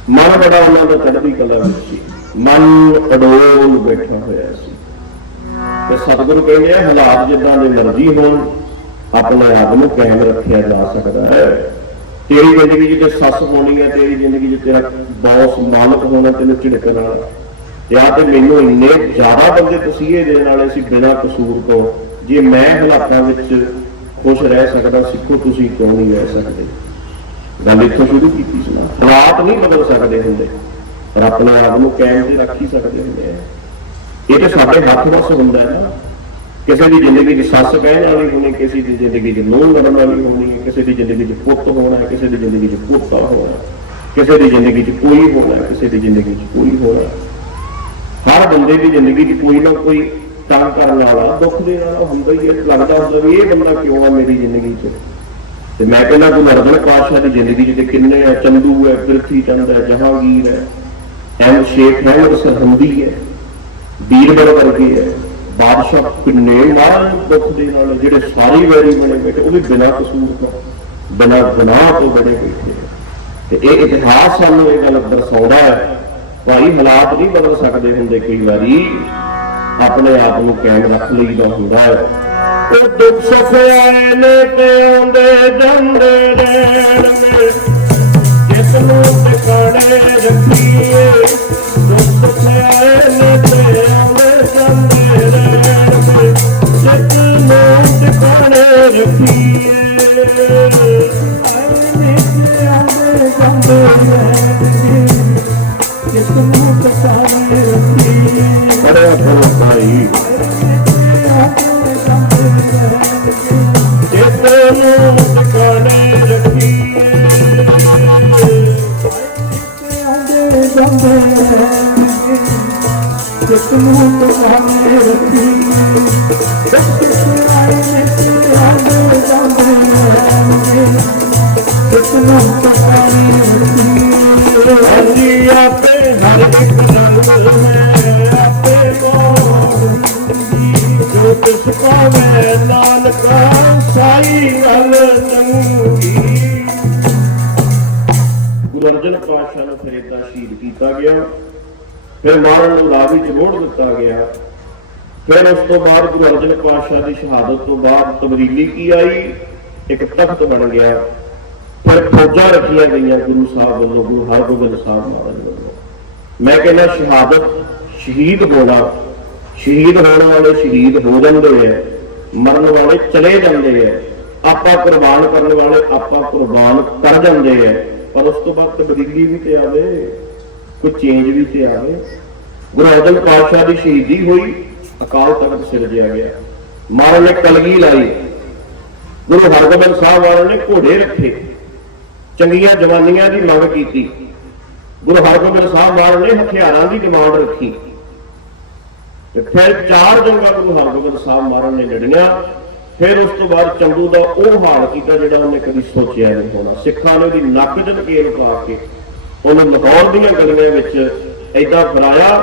ਮਨ ਬੜਾ ਉਹਨਾਂ ਦਾ ਚੜ੍ਹਦੀ ਕਲਾ ਵਿੱਚ ਸੀ। ਮਨ ਅਡੋਲ ਬੈਠਾ ਹੋਇਆ ਸੀ। ਤੇ ਸਤਿਗੁਰੂ ਕਹਿੰਦੇ ਆ, ਹਾਲਾਤ ਜਿੱਦਾਂ ਦੇ ਮਰਜ਼ੀ ਹੋਣ, ਆਪਣੇ ਆਪ ਨੂੰ ਕਾਇਮ ਰੱਖਿਆ ਜਾ ਸਕਦਾ ਹੈ। ਤੇਰੀ ਜ਼ਿੰਦਗੀ 'ਚ ਸੱਸ ਹੋਣੀ ਹੈ ਤੇਰੀ ਜ਼ਿੰਦਗੀ 'ਚ ਤੇਰਾ ਬੌਸ ਮਾਲਕ ਹੋਣਾ, ਤੈਨੂੰ ਝਿੜਕਣਾ ਵਾਲਾ ਤੇ ਮੈਨੂੰ ਇੰਨੇ ਜ਼ਿਆਦਾ ਬੰਦੇ ਤਸੀਹੇ ਦੇਣ ਵਾਲੇ ਸੀ ਬਿਨਾਂ ਕਸੂਰ ਤੋਂ, ਜੇ ਮੈਂ ਹਾਲਾਤਾਂ ਵਿੱਚ ਖੁਸ਼ ਰਹਿ ਸਕਦਾ, ਸਿੱਖੋ ਤੁਸੀਂ ਕਿਉਂ ਨਹੀਂ ਰਹਿ ਸਕਦੇ? ਗੱਲ ਇੱਥੋਂ ਸ਼ੁਰੂ ਕੀਤੀ ਸੀ ਨਾ। ਹਾਲਾਤ ਨਹੀਂ ਬਦਲ ਸਕਦੇ ਹੁੰਦੇ, ਪਰ ਆਪਣੇ ਆਪ ਨੂੰ ਕਾਇਮ ਤੇ ਰੱਖ ਹੀ ਸਕਦੇ ਹੁੰਦੇ ਆ। ਇਹ ਤਾਂ ਸਾਡੇ ਹੱਥ ਵਿੱਚ ਹੁੰਦਾ ਹੈ ਨਾ। ਕਿਸੇ ਦੀ ਜ਼ਿੰਦਗੀ 'ਚ ਸੱਸ ਕਹਿਣ ਵਾਲੀ ਹੋਣੀ, ਕਿਸੇ ਦੀ ਜ਼ਿੰਦਗੀ 'ਚ ਨੂੰਹ ਲੜਨ ਵਾਲੀ ਹੋਣੀ, ਕਿਸੇ ਦੀ ਜ਼ਿੰਦਗੀ 'ਚ ਪੁੱਤ ਹੋਣਾ, ਕਿਸੇ ਦੀ ਜ਼ਿੰਦਗੀ 'ਚ ਪੋਤਾ ਹੋਣਾ, ਕਿਸੇ ਦੀ ਜ਼ਿੰਦਗੀ 'ਚ ਕੋਈ ਹੋਣਾ ਕਿਸੇ ਦੀ ਜ਼ਿੰਦਗੀ 'ਚ ਕੋਈ ਹੋਣਾ ਹਰ ਬੰਦੇ ਦੀ ਜ਼ਿੰਦਗੀ 'ਚ ਕੋਈ ਨਾ ਕੋਈ ਤੰਗ ਕਰਨ ਵਾਲਾ, ਦੁੱਖ ਦੇ ਨਾਲ ਹੁੰਦਾ ਹੀ ਹੈ, ਲੱਗਦਾ ਹੁੰਦਾ ਵੀ ਇਹ ਬੰਦਾ ਕਿਉਂ ਆ ਮੇਰੀ ਜ਼ਿੰਦਗੀ 'ਚ? ਤੇ ਮੈਂ ਕਹਿੰਦਾ ਗੁਰੂ ਅਰਜਨ ਪਾਤਸ਼ਾਹ ਦੀ ਜ਼ਿੰਦਗੀ 'ਚ ਤੇ ਕਿੰਨੇ ਆ, ਚੰਦੂ ਹੈ ਪ੍ਰਿਥੀ ਚੰਦ ਹੈ, ਜਹਾਂਗੀਰ ਹੈ ਐਮ ਸ਼ੇਖ ਅਹਿਮਦ ਸਰਹੰਦੀ ਹੈ ਵੀਰਬਲ ਵਰਗੀ ਹੈ, ਬਾਦਸ਼ਾਹ ਕਿੰਨੇ ਨਾਲ ਦੁੱਖ ਦੇ ਨਾਲ ਜਿਹੜੇ ਸਾਰੀ ਵੈਰੀ ਬਣੇ ਬੈਠੇ ਉਹ ਵੀ ਬਿਨਾਂ ਕਸੂਰ ਤੋਂ, ਬਿਨਾਂ ਗੁਨਾਹ ਤੋਂ ਬਣੇ ਬੈਠੇ ਤੇ ਇਹ ਇਤਿਹਾਸ ਸਾਨੂੰ ਇਹ ਗੱਲ ਦਰਸਾਉਂਦਾ ਹੈ ਭਾਈ ਹਾਲਾਤ ਨਹੀਂ ਬਦਲ ਸਕਦੇ ਹੁੰਦੇ ਕਈ ਵਾਰੀ। ਆਪਣੇ ਆਪ ਨੂੰ ਕਾਇਮ ਰੱਖ ਲਈਦਾ ਹੁੰਦਾ ਹੈ। ਉਹ ਦੁੱਖ ਸੁੱਖ ਨੇ ਤੇ ਆਉਂਦੇ ਜਾਂਦੇ ਰਹਿਣਗੇ ਜਿਸ ਨੂੰ ਟਿਕਾਣੇ ਰੱਖੀਏ, ਦੁੱਖ ਸੁੱਖ ਨੇ ਤੇ ਆਉਂਦੇ ਜਾਂਦੇ ਰਹਿਣਗੇ ਜਿਸ ਨੂੰ ਟਿਕਾਣੇ ਰੱਖੀਏ ਆਏ ਨੇ ਤੇ ਆਉਂਦੇ ਜਾਂਦੇ ਰਹਿਣਗੇ ਤਿਸ ਪਾਵੇ ਨਾਨਕਾ ਸਾਈ ਹਲ ਚੰਗੀ ਗੁਰੂ ਅਰਜਨ ਪਾਤਸ਼ਾਹ ਨੂੰ ਫਿਰ ਏਦਾਂ ਸ਼ਹੀਦ ਕੀਤਾ ਗਿਆ। ਫਿਰ ਮਾਰਨ ਨੂੰ ਰਾਹ ਵਿੱਚ ਮੋੜ ਦਿੱਤਾ ਗਿਆ। ਫਿਰ ਉਸ ਤੋਂ ਬਾਅਦ ਗੁਰੂ ਅਰਜਨ ਪਾਤਸ਼ਾਹ ਦੀ ਸ਼ਹਾਦਤ ਤੋਂ ਬਾਅਦ ਤਬਦੀਲੀ ਕੀ ਆਈ? ਇੱਕ ਤਖਤ ਬਣ ਗਿਆ। ਫਿਰ ਫੌਜਾਂ ਰੱਖੀਆਂ ਗਈਆਂ ਗੁਰੂ ਸਾਹਿਬ ਵੱਲੋਂ, ਗੁਰੂ ਹਰਗੋਬਿੰਦ ਸਾਹਿਬ ਮਹਾਰਾਜ ਵੱਲੋਂ। ਮੈਂ ਕਹਿੰਦਾ ਸ਼ਹਾਦਤ ਸ਼ਹੀਦ ਹੋਣਾ ਸ਼ਹੀਦ ਹੋਣ ਵਾਲੇ ਸ਼ਹੀਦ ਹੋ ਜਾਂਦੇ ਐ ਮਰਨ ਵਾਲੇ ਚਲੇ ਜਾਂਦੇ ਐ ਆਪਾਂ ਕੁਰਬਾਨ ਕਰਨ ਵਾਲੇ ਆਪਾਂ ਕੁਰਬਾਨ ਕਰ ਜਾਂਦੇ ਐ ਪਰ ਉਸ ਤੋਂ ਬਾਅਦ ਤਬਦੀਲੀ ਵੀ ਤੇ ਆਵੇ, ਕੋਈ ਚੇਂਜ ਵੀ ਤੇ ਆਵੇ। ਗੁਰੂ ਅਰਜਨ ਪਾਤਸ਼ਾਹ ਦੀ ਸ਼ਹੀਦੀ ਹੋਈ, ਅਕਾਲ ਤਖਤ ਸਿਰਜਿਆ ਗਿਆ। ਮਹਾਰਾਜ ਨੇ ਕਲਗੀ ਲਾਈ। ਗੁਰੂ ਹਰਗੋਬਿੰਦ ਸਾਹਿਬ ਵਾਲਿਆਂ ਨੇ ਘੋੜੇ ਰੱਖੇ। ਚੰਗੀਆਂ ਜਵਾਨੀਆਂ ਦੀ ਮੰਗ ਕੀਤੀ। ਗੁਰੂ ਹਰਗੋਬਿੰਦ ਸਾਹਿਬ ਮਹਾਰਾਜ ਨੇ ਹਥਿਆਰਾਂ ਦੀ ਡਿਮਾਂਡ ਰੱਖੀ। ਤੇ ਫਿਰ ਚਾਰ ਜੰਗਾਂ ਗੁਰੂ ਹਰਗੋਬਿੰਦ ਸਾਹਿਬ ਮਹਾਰਾਜ ਨੇ ਲੜੀਆਂ। ਫਿਰ ਉਸ ਤੋਂ ਬਾਅਦ ਚੰਦੂ ਦਾ ਉਹ ਹਾਲ ਕੀਤਾ ਜਿਹੜਾ ਉਹਨੇ ਕਦੀ ਸੋਚਿਆ ਨਹੀਂ ਹੋਣਾ। ਸਿੱਖਾਂ ਨੇ ਉਹਦੀ ਨੱਕ ਚ ਨਕੇਲ ਪਾ ਕੇ ਉਹਨੂੰ ਲਾਹੌਰ ਦੀਆਂ ਗਲੀਆਂ ਵਿੱਚ ਐਦਾਂ ਫਰਾਇਆ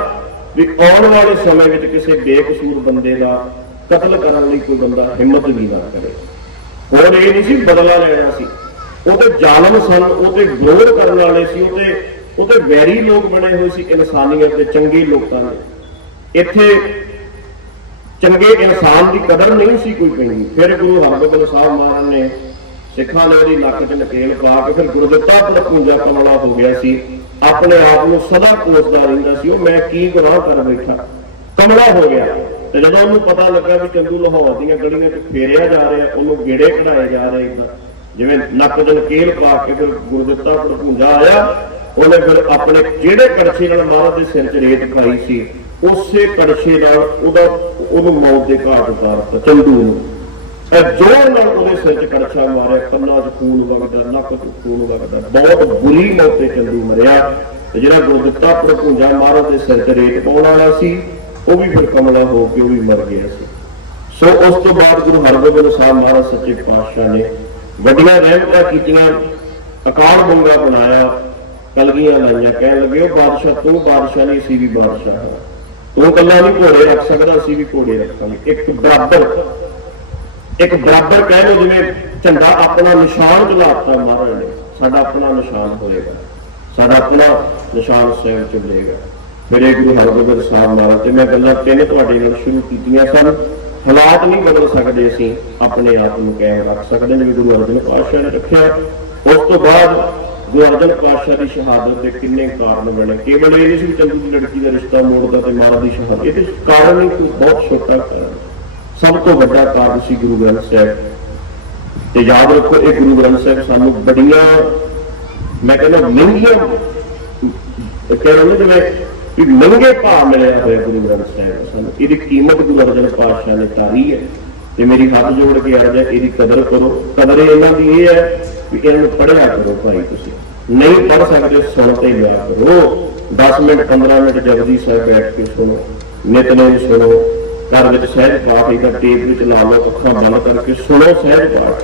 ਵੀ ਆਉਣ ਵਾਲੇ ਸਮੇਂ ਵਿੱਚ ਕਿਸੇ ਬੇਕਸੂਰ ਬੰਦੇ ਦਾ ਕਤਲ ਕਰਨ ਲਈ ਕੋਈ ਬੰਦਾ ਹਿੰਮਤ ਵੀ ਨਾ ਕਰੇ। ਹੋਰ ਇਹ ਨਹੀਂ ਸੀ ਬਦਲਾ ਲੈਣਾ ਸੀ। ਉਹਦੇ ਜ਼ਾਲਮ ਸਨ ਉਹਦੇ ਗੋਰ ਕਰਨ ਵਾਲੇ ਸੀ ਉਹਦੇ ਉਹਦੇ ਵੈਰੀ ਲੋਕ ਬਣੇ ਹੋਏ ਸੀ ਇਨਸਾਨੀਅਤ ਦੇ, ਚੰਗੇ ਲੋਕਾਂ ਨੇ ਇੱਥੇ ਚੰਗੇ ਇਨਸਾਨ ਦੀ ਕਦਰ ਨਹੀਂ ਸੀ ਕੋਈ ਪੈਂਦੀ ਫਿਰ ਗੁਰੂ ਹਰਗੋਬਿੰਦ ਸਾਹਿਬ ਮਹਾਰਾਜ ਨੇ ਸਿੱਖਾਂ ਨੇ ਉਹਦੀ ਨੱਕ 'ਚ ਨਕੇਲ ਪਾ ਕੇ ਫਿਰ ਗੁਰਦਿੱਤਾ ਪੂਜਾ ਕਮਲਾ ਹੋ ਗਿਆ ਸੀ। ਆਪਣੇ ਆਪ ਨੂੰ ਸਦਾ ਕੋਸਦਾ ਰਹਿੰਦਾ ਸੀ। ਉਹ ਮੈਂ ਕੀ ਗੁਨਾਹ ਕਰ ਬੈਠਾ? ਕਮਲਾ ਹੋ ਗਿਆ। ਤੇ ਜਦੋਂ ਉਹਨੂੰ ਪਤਾ ਲੱਗਾ ਵੀ ਚੰਦੂ ਲਾਹੌਰ ਦੀਆਂ ਗਲੀਆਂ 'ਚ ਫੇਰਿਆ ਜਾ ਰਿਹਾ, ਉਹਨੂੰ ਗੇੜੇ ਕਢਾਏ ਜਾ ਰਹੇ ਇਦਾਂ। ਜਿਵੇਂ ਨੱਕ ਦੇ ਨਕੇਲ ਪਾ ਕੇ ਫਿਰ ਗੁਰਦਿੱਤਾ ਭੜਕੂੰਜਾ ਆਇਆ, ਉਹਨੇ ਫਿਰ ਆਪਣੇ ਜਿਹੜੇ ਕੜਛੇ ਨਾਲ ਮਹਾਰਾਜ ਦੇ ਸਿਰ 'ਚ ਰੇਤ ਖਾਈ ਸੀ ਉਸੇ ਕੜਛੇ ਨਾਲ ਉਹਦਾ, ਉਹਨੂੰ ਮੌਤ ਦੇ ਘਾਟ ਉਤਾਰਤਾ ਚੰਦੂ ਨੂੰ। ਇਹ ਜ਼ੋਰ ਨਾਲ ਉਹਦੇ ਸਿਰ 'ਚ ਕੜਛਾ ਮਾਰਿਆ, ਕੰਨਾਂ 'ਚ ਖੂਨ ਵਗਦਾ, ਨੱਕ 'ਚ ਖੂਨ ਵਗਦਾ। ਬਹੁਤ ਬੁਰੀ ਮੌਤ ਤੇ ਚੰਦੂ ਮਰਿਆ। ਤੇ ਜਿਹੜਾ ਗੁਰਦਿੱਤਾ ਭੜਕੂੰਜਾ ਮਹਾਰਾਜ ਦੇ ਸਿਰ 'ਚ ਰੇਤ ਪਾਉਣ ਵਾਲਾ ਸੀ, ਉਹ ਵੀ ਫਿਰ ਕਮਲਾ ਹੋ ਕੇ ਉਹ ਵੀ ਮਰ ਗਿਆ ਸੀ। ਸੋ ਉਸ ਤੋਂ ਬਾਅਦ ਗੁਰੂ ਹਰਗੋਬਿੰਦ ਸਾਹਿਬ ਮਹਾਰਾਜ ਸੱਚੇ ਪਾਤਸ਼ਾਹ ਨੇ ਵੱਡੀਆਂ ਰਹਿਮਤਾਂ ਕੀਤੀਆਂ, ਅਕਾਲ ਬੰਗਾ ਬਣਾਇਆ, ਕਲਗੀਆਂ ਲਾਈਆਂ। ਕਹਿਣ ਲੱਗੇ, ਉਹ ਬਾਦਸ਼ਾਹ ਤੂੰ ਬਾਦਸ਼ਾਹ ਨਹੀਂ ਸੀ ਵੀ ਬਾਦਸ਼ਾਹ ਹੈ। ਤੂੰ ਕੱਲਾ ਨਹੀਂ ਘੋੜੇ ਰੱਖ ਸਕਦਾ ਸੀ ਵੀ ਘੋੜੇ ਰੱਖਾਂਗੇ। ਇੱਕ ਬਰਾਬਰ ਇੱਕ ਬਰਾਬਰ ਕਹਿ ਲਓ ਜਿਵੇਂ ਝੰਡਾ ਆਪਣਾ ਨਿਸ਼ਾਨ ਚਲਾਤਾ ਮਹਾਰਾਜ ਨੇ, ਸਾਡਾ ਆਪਣਾ ਨਿਸ਼ਾਨ ਹੋਏਗਾ। ਸਾਡਾ ਆਪਣਾ ਨਿਸ਼ਾਨ ਸਵੈਂ ਚੱਲੇਗਾ ਮੇਰੇ ਗੁਰੂ ਹਰਗੋਬਿੰਦ ਸਾਹਿਬ ਮਹਾਰਾਜ ਤੇ ਮੈਂ ਗੱਲਾਂ ਤਿੰਨ ਤੁਹਾਡੇ ਨਾਲ ਸ਼ੁਰੂ ਕੀਤੀਆਂ ਸਨ। ਹਾਲਾਤ ਨਹੀਂ ਬਦਲ ਸਕਦੇ ਅਸੀਂ, ਆਪਣੇ ਆਪ ਨੂੰ ਕਾਇਮ ਰੱਖ ਸਕਦੇ ਨੇ ਗੁਰੂ ਅਰਜਨ ਪਾਤਸ਼ਾਹ ਨੇ ਰੱਖਿਆ। ਉਸ ਤੋਂ ਬਾਅਦ ਗੁਰੂ ਅਰਜਨ ਪਾਤਸ਼ਾਹ ਦੀ ਸ਼ਹਾਦਤ ਦੇ ਕਿੰਨੇ ਕਾਰਨ ਬਣੇ ਕੇਵਲ ਇਹ ਨਹੀਂ ਸੀ ਚੰਦੂ ਦੀ ਲੜਕੀ ਦਾ ਰਿਸ਼ਤਾ ਮੋੜਦਾ ਤੇ ਮਹਾਰਾਜ ਦੀ ਸ਼ਹਾਦਤ। ਇਹ ਤੇ ਕਾਰਨ ਨਹੀਂ ਕੋਈ ਬਹੁਤ ਛੋਟਾ ਕਾਰਨ। ਸਭ ਤੋਂ ਵੱਡਾ ਕਾਰਨ ਸੀ ਗੁਰੂ ਗ੍ਰੰਥ ਸਾਹਿਬ। ਤੇ ਯਾਦ ਰੱਖੋ, ਇਹ ਗੁਰੂ ਗ੍ਰੰਥ ਸਾਹਿਬ ਸਾਨੂੰ ਬੜੀਆਂ, ਮੈਂ ਕਹਿੰਦਾ ਮਹਿੰਗੀਆਂ, ਕਹਿ ਲਓ ਜਿਵੇਂ ਕਿ ਮਹਿੰਗੇ ਭਾਅ ਮਿਲਿਆ ਹੋਇਆ ਗੁਰੂ ਗ੍ਰੰਥ ਸਾਹਿਬ ਸਾਨੂੰ। ਇਹਦੀ ਕੀਮਤ ਗੁਰੂ ਅਰਜਨ ਪਾਤਸ਼ਾਹ ਨੇ ਤਾਰੀ ਹੈ। ਤੇ ਮੇਰੀ ਹੱਥ ਜੋੜ ਕੇ ਅਰਜ਼ ਹੈ ਇਹਦੀ ਕਦਰ ਕਰੋ। ਕਦਰ ਇਹਨਾਂ ਦੀ ਇਹ ਹੈ ਵੀ ਇਹਨਾਂ ਨੂੰ ਪੜ੍ਹਿਆ ਕਰੋ ਭਾਈ ਤੁਸੀਂ। ਨਹੀਂ ਪੜ੍ਹ ਸਕਦੇ ਸੁਣ ਤੇ ਲਿਆ ਕਰੋ। 10 ਮਿੰਟ 15 ਮਿੰਟ ਜਪਜੀ ਸਾਹਿਬ ਬੈਠ ਕੇ ਸੁਣੋ। ਨਿਤਨੇਮ ਸੁਣੋ। ਘਰ ਵਿੱਚ ਸਹਿਜ ਪਾਠ ਇਹਦਾ ਟੇਪ ਵਿੱਚ ਲਾ ਲਓ, ਅੱਖਾਂ ਬੰਦ ਕਰਕੇ ਸੁਣੋ ਸਹਿਜ ਪਾਠ।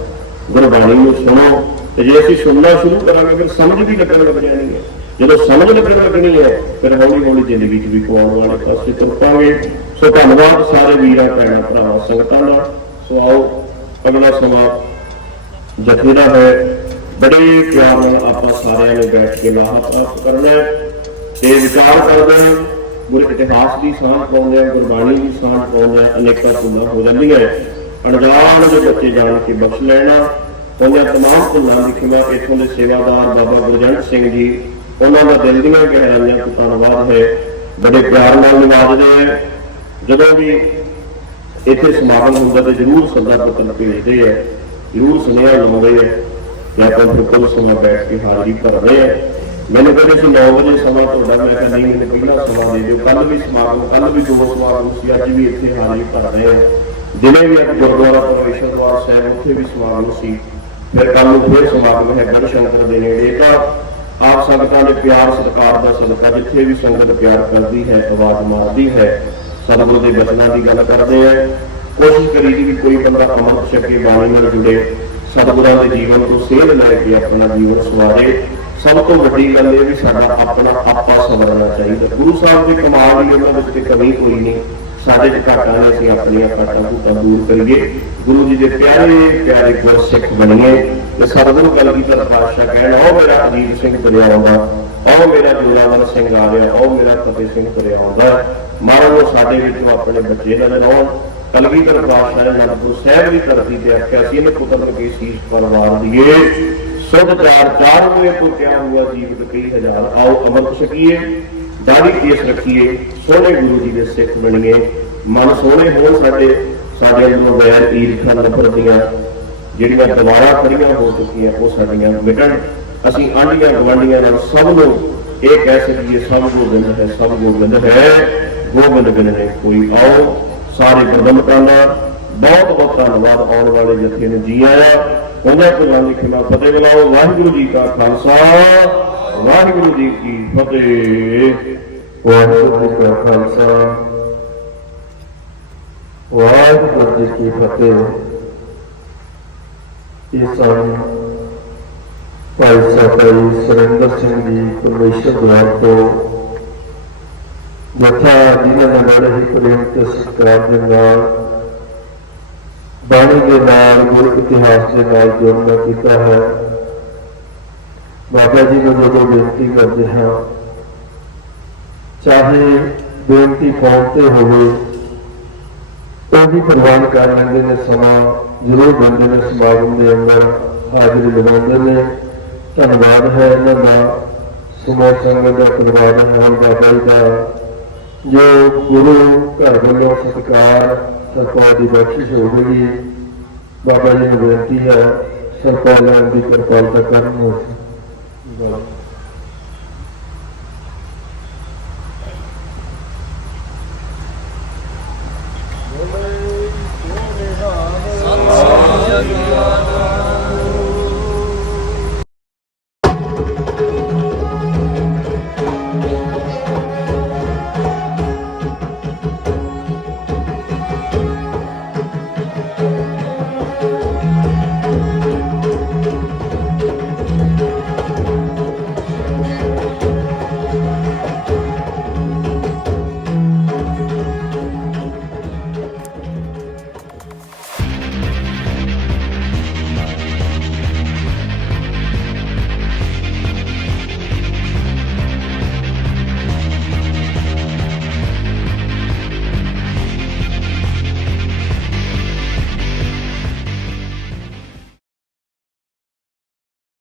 ਗੁਰਬਾਣੀ ਨੂੰ ਸੁਣੋ। ਤੇ ਜੇ ਅਸੀਂ ਸੁਣਨਾ ਸ਼ੁਰੂ ਕਰਾਂਗੇ, ਫਿਰ ਸਮਝ ਵੀ ਲੱਗਣ ਲੱਗ ਜਾਣੀ ਹੈ। ਜਦੋਂ ਸਮਝ ਲੱਗਣ ਲੱਗਣੀ ਹੈ, ਫਿਰ ਹੌਲੀ ਹੌਲੀ ਜ਼ਿੰਦਗੀ 'ਚ ਵੀ ਪਾਉਣ ਵਾਲੇ ਪਾਸੇ ਤੁਰ ਪਾਂਗੇ। ਸੋ ਧੰਨਵਾਦ ਸਾਰੇ ਵੀਰਾਂ, ਭੈਣਾਂ, ਭਰਾਵਾਂ, ਸੰਗਤਾਂ ਦਾ। ਸੋ ਆਓ, ਅਗਲਾ ਸਮਾਂ ਜਥੇ ਦਾ ਹੈ। ਬੜੇ ਪਿਆਰ ਨਾਲ ਆਪਾਂ ਸਾਰਿਆਂ ਨੇ ਬੈਠ ਕੇ ਲਾਹਾ ਪ੍ਰਾਪਤ ਕਰਨਾ ਤੇ ਵਿਚਾਰ ਕਰਦੇ ਹਾਂ, ਗੁਰ ਇਤਿਹਾਸ ਦੀ ਸਾਂਝ ਪਾਉਂਦੇ ਹਾਂ, ਗੁਰਬਾਣੀ ਦੀ ਸਾਂਝ ਪਾਉਂਦੇ ਆ ਅਨੇਕਾਂ ਭੁੱਲਾਂ ਹੋ ਜਾਂਦੀਆਂ ਅਣਜਾਣ ਦੇ ਬੱਚੇ ਜਾਣ ਕੇ ਬਖਸ਼ ਲੈਣਾ ਉਹਨਾਂ ਤਮਾਮ ਭੁੱਲਾਂ ਦੀ ਖਿਮਾ ਇਥੋਂ ਦੇ ਸੇਵਾਦਾਰ ਬਾਬਾ ਗੁਰਜੰਟ ਸਿੰਘ ਜੀ, ਉਹਨਾਂ ਦਾ ਦਿਲ ਦੀਆਂ ਗਹਿਰਾਈਆਂ ਤੋਂ ਧੰਨਵਾਦ ਹੈ। ਬੜੇ ਪਿਆਰ ਨਾਲ ਨਿਵਾਜਦੇ ਹੈ। ਜਦੋਂ ਵੀ ਇੱਥੇ ਸਮਾਗਮ ਹੁੰਦਾ ਤੇ ਜਰੂਰ ਸੱਦਾ ਪੱਤਰ ਭੇਜਦੇ ਆ। ਜਰੂਰ ਸੁਨੇਹਾ ਲਾਉਂਦੇ ਆ। ਜਾਂ ਆਪਾਂ ਫਿਰ ਕੁਝ ਸਮਾਂ ਬੈਠ ਕੇ ਹਾਜ਼ਰੀ ਭਰਦੇ ਆ। ਮੈਨੂੰ ਕਹਿੰਦੇ ਸੀ 9 ਵਜੇ ਸਮਾਂ ਤੁਹਾਡਾ। ਮੈਂ ਕਿਹਾ, ਨਹੀਂ, ਮੈਨੂੰ ਪਹਿਲਾਂ ਸਮਾਂ ਦੇ ਦਿਓ। ਕੱਲ ਵੀ ਸਮਾਗਮ ਕੱਲ ਵੀ ਦੋ ਸਮਾਗਮ ਸੀ, ਅੱਜ ਵੀ ਇੱਥੇ ਹਾਜ਼ਰੀ ਭਰ ਰਹੇ ਆ। ਜਿਵੇਂ ਵੀ ਅੱਜ ਗੁਰਦੁਆਰਾ ਪਰਮੇਸ਼ਰ ਦਵਾਰ ਸਾਹਿਬ, ਉੱਥੇ ਵੀ ਸਮਾਗਮ ਸੀ। ਫਿਰ ਕੱਲ ਨੂੰ ਫਿਰ ਸਮਾਗਮ ਹੈ ਗੜ ਸ਼ੰਕਰ ਦੇ ਨੇੜੇ। ਤਾਂ ਆਪ ਸੰਗਤਾਂ ਦੇ ਪਿਆਰ, ਸਤਿਕਾਰ ਦਾ ਸਦਕਾ ਜਿੱਥੇ ਵੀ ਸੰਗਤ ਪਿਆਰ ਕਰਦੀ ਹੈ, ਆਵਾਜ਼ ਮਾਰਦੀ ਹੈ ਸਤਿਗੁਰੂ ਦੇ ਬਚਨਾਂ ਦੀ ਗੱਲ ਕਰਦੇ ਆ ਕੋਸ਼ਿਸ਼ ਕਰੀ ਵੀ ਕੋਈ ਬੰਦਾ ਅਮਰ ਛਕੇ ਬਾਣੀ ਨਾਲ ਜੁੜੇ, ਸਤਿਗੁਰਾਂ ਦੇ ਜੀਵਨ ਤੋਂ ਸੇਧ ਲੈ ਕੇ ਆਪਣਾ ਜੀਵਨ ਸਵਾਰੇ। ਸਭ ਤੋਂ ਵੱਡੀ ਗੱਲ ਇਹ ਵੀ ਸਾਡਾ ਆਪਣਾ ਆਪਾ ਸਵਰਨਾ ਚਾਹੀਦਾ। ਗੁਰੂ ਸਾਹਿਬ ਦੇ ਕਮਾਲ ਦੀ ਉਹਨਾਂ ਵਿੱਚ ਤੇ ਕਮੀ ਕੋਈ ਨਹੀਂ। ਸਾਡੇ ਚ ਘਾਟਾਂ ਨੇ ਅਸੀਂ ਆਪਣੀਆਂ ਘਾਟਾਂ ਨੂੰ ਦੂਰ ਕਰੀਏ। ਗੁਰੂ ਜੀ ਦੇ ਪਿਆਰੇ ਪਿਆਰੇ ਗੁਰਸਿੱਖ ਬਣੀਏ। ਤੇ ਸਤਿਗੁਰੂ ਕਲਗੀਧਰ ਪਾਤਸ਼ਾਹ ਕਹਿਣ ਉਹ ਮੇਰਾ ਅਜੀਤ ਸਿੰਘ ਤੁਰਿਆ ਆਉਂਦਾ। ਉਹ ਮੇਰਾ ਜੋਰਾਵਰ ਸਿੰਘ ਆ ਰਿਹਾ। ਉਹ ਮੇਰਾ ਫਤਿਹ ਸਿੰਘ ਤੁਰਿਆ ਆਉਂਦਾ। ਮਹਾਰਾਜ ਉਹ ਸਾਡੇ ਵਿੱਚੋਂ ਆਪਣੇ ਬੱਚੇ ਦਾ ਲਾਉਣ ਕਲਗੀਧਰ ਪਾਤਸ਼ਾਹ ਨੇ ਅਨੰਦਪੁਰ ਸਾਹਿਬ ਦੀ ਧਰਤੀ ਤੇ ਆਖਿਆ ਸੀ, ਇਹਨੇ ਪੁੱਤਰ ਨੂੰ ਕੀ ਸੀਸ ਪਰਵਾਰ ਦੀਏ ਸੁਧ ਚਾਰ ਚਾਰ ਹੋਏ ਤੋਂ ਕਿਆ ਹੁਆ ਜੀਵਤ ਕਈ ਹਜ਼ਾਰ। ਆਓ ਅਮਰ ਸਕੀਏ। ਦਾੜੀ ਕੇਸ ਰੱਖੀਏ, ਸੋਹਣੇ ਗੁਰੂ ਜੀ ਦੇ ਸਿੱਖ ਬਣੀਏ। ਮਨ ਸੋਹਣੇ ਹੋਣ ਸਾਡੇ ਸਾਡੇ ਅੰਦਰੋਂ ਵੈਰ ਈਰਖਾ ਨਫ਼ਰਤ ਦੀਆਂ ਜਿਹੜੀਆਂ ਦੁਬਾਰਾ ਖੜੀਆਂ ਹੋ ਚੁੱਕੀਆਂ, ਉਹ ਸਾਡੀਆਂ ਮਿਟਣ। ਅਸੀਂ ਆਂਢੀਆਂ ਗਵਾਂਢੀਆਂ ਨਾਲ ਸਭ ਨੂੰ ਇਹ ਕਹਿ ਸਕੀਏ, ਸਭ ਗੋਬਿੰਦ ਹੈ, ਸਭ ਗੋਬਿੰਦ ਹੈ। ਗੋਬਿੰਦ ਬਿਨ ਨਹੀਂ ਕੋਈ ਆਓ, ਸਾਰੇ ਬਦਮਤਾਂ ਦਾ ਬਹੁਤ ਬਹੁਤ ਧੰਨਵਾਦ ਆਉਣ ਵਾਲੇ ਜਥੇ ਨੂੰ ਜੀ ਆਇਆ। ਉਹਨਾਂ ਕੋਲਾਂ ਦੀ ਖਿਮਾ ਫਤਿਹ ਬੁਲਾਓ। ਵਾਹਿਗੁਰੂ ਜੀ ਕਾ ਖਾਲਸਾ। ਵਾਹਿਗੁਰੂ ਜੀ ਕੀ ਫਤਿਹ। ਵਾਹਿਗੁਰੂ ਜੀ ਕਾ ਖਾਲਸਾ। ਵਾਹਿਗੁਰੂ ਜੀ ਕੀ ਫਤਿਹ। ਇਹ ਸਨ ਭਾਈ ਸਾਹਿਬ ਸੁਰਿੰਦਰ ਸਿੰਘ ਜੀ ਪਰਮੇਸ਼ਰ ਦਵਾਰ ਤੋਂ। ਜਥਾ ਜਿਨ੍ਹਾਂ ਨੇ ਬੜੇ ਹੀ ਪ੍ਰੇਮ ਤੇ ਸਤਿਕਾਰ ਦੇ ਨਾਲ, ਬਾਣੀ ਦੇ ਨਾਲ ਗੁਰੂ ਇਤਿਹਾਸ ਦੇ ਨਾਲ ਜੋੜਨਾ ਕੀਤਾ ਹੈ। ਬਾਬਾ ਜੀ ਨੂੰ ਜਦੋਂ ਬੇਨਤੀ ਕਰਦੇ ਹਾਂ, ਚਾਹੇ ਬੇਨਤੀ ਫੋਨ ਤੇ ਹੋਵੇ, ਉਹ ਵੀ ਪ੍ਰਵਾਨ ਕਰ ਲੈਂਦੇ ਨੇ, ਸਮਾਂ ਜ਼ਰੂਰ ਬੰਦੇ ਨੇ, ਸਮਾਗਮ ਦੇ ਅੰਦਰ ਹਾਜ਼ਰੀ ਲਗਾਉਂਦੇ ਨੇ। ਧੰਨਵਾਦ ਹੈ ਇਹਨਾਂ ਦਾ ਸਮੂਹ ਸੰਗਤ ਦਾ ਧੰਨਵਾਦ ਹੈ ਬਾਬਾ ਜੀ ਦਾ। ਜੋ ਗੁਰੂ ਘਰ ਵੱਲੋਂ ਸਤਿਕਾਰ ਸਰਕਾਰ ਦੀ ਬਖਸ਼ਿਸ਼ ਹੋ ਗਈ, ਬਾਬਾ ਜੀ ਨੂੰ ਬੇਨਤੀ ਹੈ, ਸਰਪਾਲਾਂ ਦੀ ਕਿਰਪਾਲਤਾ ਕਰਨ Right.